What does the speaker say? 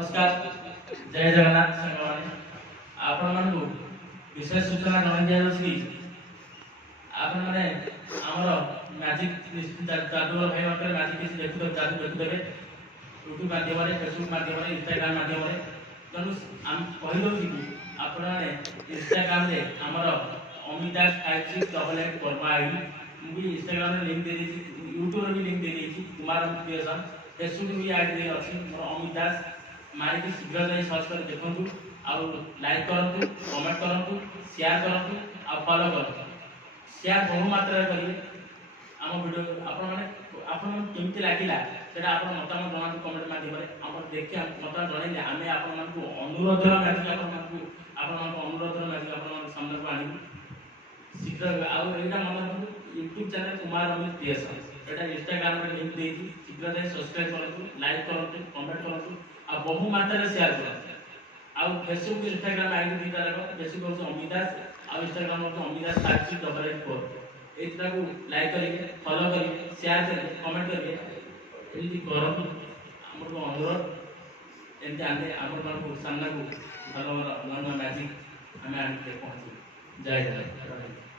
नमस्कार जय जगन्नाथ सांगवानी आपण मानू विशेष सूचना जणाई दिया आपण माने हमर मैजिक जादू भाई मात्र मैजिक किसी देखु जादू देखु देबे यूट्यूब माध्यम रे फेसबुक माध्यम रे इंस्टाग्राम माध्यम रे तनु हम कहि दउ कि आपण माने इंस्टाग्राम रे हमर अमिताभ 5688 वर्मा आईडी मु भी इंस्टाग्राम रे लिंक दे दी यूट्यूब रे भी लिंक दे दी कुमार क्रिएशन फेसबुक भी आईडी अछि मोर अमिताभ मारिकी शीघ्र जाई सर्च कर देखंतु आ लाइक करंतु कमेंट करंतु शेयर करंतु आ फॉलो करंतु शेयर बहु मात्रा करिवे आम वीडियो आपण केमती लागिला सेटा आपण मतामत जणांतु कमेंट माध्यम रे आपण देखि मतामत जणाइले आमे आपण मानकु अनुरोध मैजिक आपण मानकु अनुरोध मैजिक आपण मानकु सामने को आनिबु शीघ्र आ एटा मन YouTube channel Kumar Amit creation एटा इंस्टाग्राम रे लिंक देछि शीघ्र जाई सब्सक्राइब करंतु लाइक करंतु कमेंट करंतु आ बहु मात्रा शेयर करंतु आ फेसबुक इंस्टाग्राम आईडी दीटा रखो फेसबुक होछ अमिताभ आ इंस्टाग्राम होछ अमिताभ 5688 एटा को लाइक करिवे फॉलो करिवे शेयर करिवे कमेंट करिवे एमती करंतु हमर को अनुरोध एमती आने हमर को सामना को भलो भलो मैजिक हमें आने पहुंची जय जय।